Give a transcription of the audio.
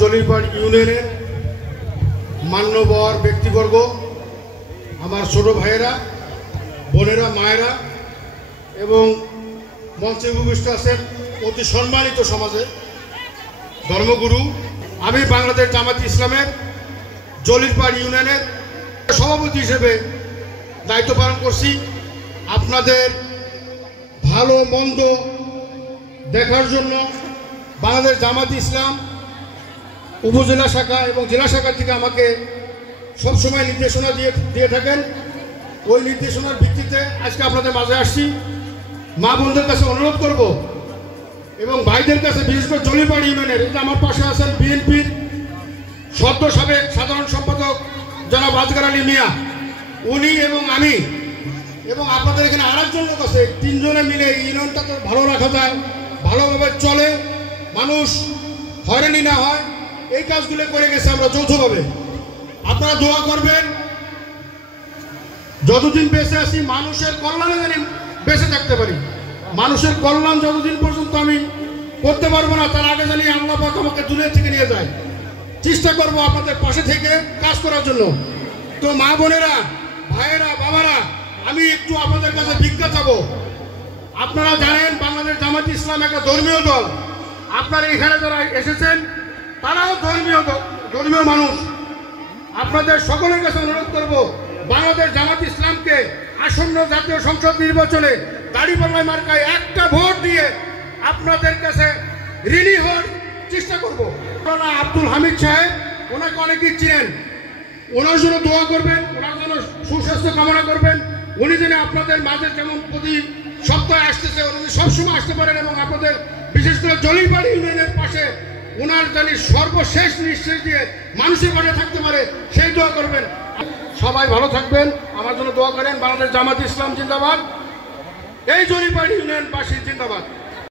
জলিরপাড় ইউনিয়নের মান্যবর ব্যক্তিবর্গ, আমার ছোট ভাইয়েরা, বোনেরা, মায়েরা এবং মঞ্চে উপবিষ্ট আছেন অতি সম্মানিত সমাজের ধর্মগুরু, আমি বাংলাদেশ জামাত ইসলামের জলিরপাড় ইউনিয়নের সভাপতি হিসেবে দায়িত্ব পালন করছি। আপনাদের ভালো মন্দ দেখার জন্য বাংলাদেশ জামাত ইসলাম উপজেলা শাখা এবং জেলা শাখা থেকে আমাকে সবসময় নির্দেশনা দিয়ে থাকেন। ওই নির্দেশনার ভিত্তিতে আজকে আপনাদের মাঝে আসছি। মা বোনদের কাছে অনুরোধ করব এবং ভাইদের কাছে, বিশেষ করে জলিরপাড় ইউনিয়নের, এটা আমার পাশে আছেন বিএনপির সদ্য সাবেক সাধারণ সম্পাদক জনাব আজগার আলী মিয়া, উনি এবং আমি এবং আপনাদের এখানে আরেকজন লোক আছে, তিনজনে মিলে ইউনিয়নটাকে ভালো রাখা যায়, ভালোভাবে চলে, মানুষ হয়রানি না হয়, এই কাজগুলো করে গেছে আমরা যৌথভাবে। আপনারা দোয়া করবেন যতদিন বেঁচে আছি মানুষের কল্যাণে জানি বেঁচে থাকতে পারি। মানুষের কল্যাণ যতদিন পর্যন্ত আমি করতে পারবো না, তার আগে জানি আল্লাহ পাক আমাকে দুনিয়া থেকে নিয়ে যায়। চেষ্টা করবো আপনাদের পাশে থেকে কাজ করার জন্য। তো মা বোনেরা, ভাইয়েরা, বাবারা, আমি একটু আপনাদের কাছে ভিক্ষা চাবো। আপনারা জানেন বাংলাদেশ জামাত ইসলাম একটা ধর্মীয় দল। আপনারা এখানে যারা এসেছেন তারাও ধর্মীয় মানুষ। আপনাদের সকলের কাছে অনুরোধ করব, বাংলাদেশ জামাত ইসলামকে আসন্ন জাতীয় সংসদ নির্বাচনে দাড়িপাল্লা মার্কায় একটা ভোট দিয়ে আপনাদের কাছে ঋণী হওয়ার চেষ্টা করব। আপনারা আব্দুল হামিদ সাহেব, ওনাকে অনেকেই চিনেন, ওনার জন্য দোয়া করবেন, ওনার জন্য সুস্বাস্থ্য কামনা করবেন। উনি যেন আপনাদের মাঝে যেমন প্রতি সপ্তাহে আসতেছে, উনি সবসময় আসতে পারেন এবং আপনাদের বিশেষ করে জলিরপাড় ইউনিয়নের পাশে ওনার জানি সর্বশেষ নিঃশ্বাস দিয়ে মানুষের পাশে থাকতে পারে, সেই দোয়া করবেন। সবাই ভালো থাকবেন, আমার জন্য দোয়া করেন। বাংলাদেশ জামাত ইসলাম জিন্দাবাদ, এই জলিরপাড় ইউনিয়নবাসী জিন্দাবাদ।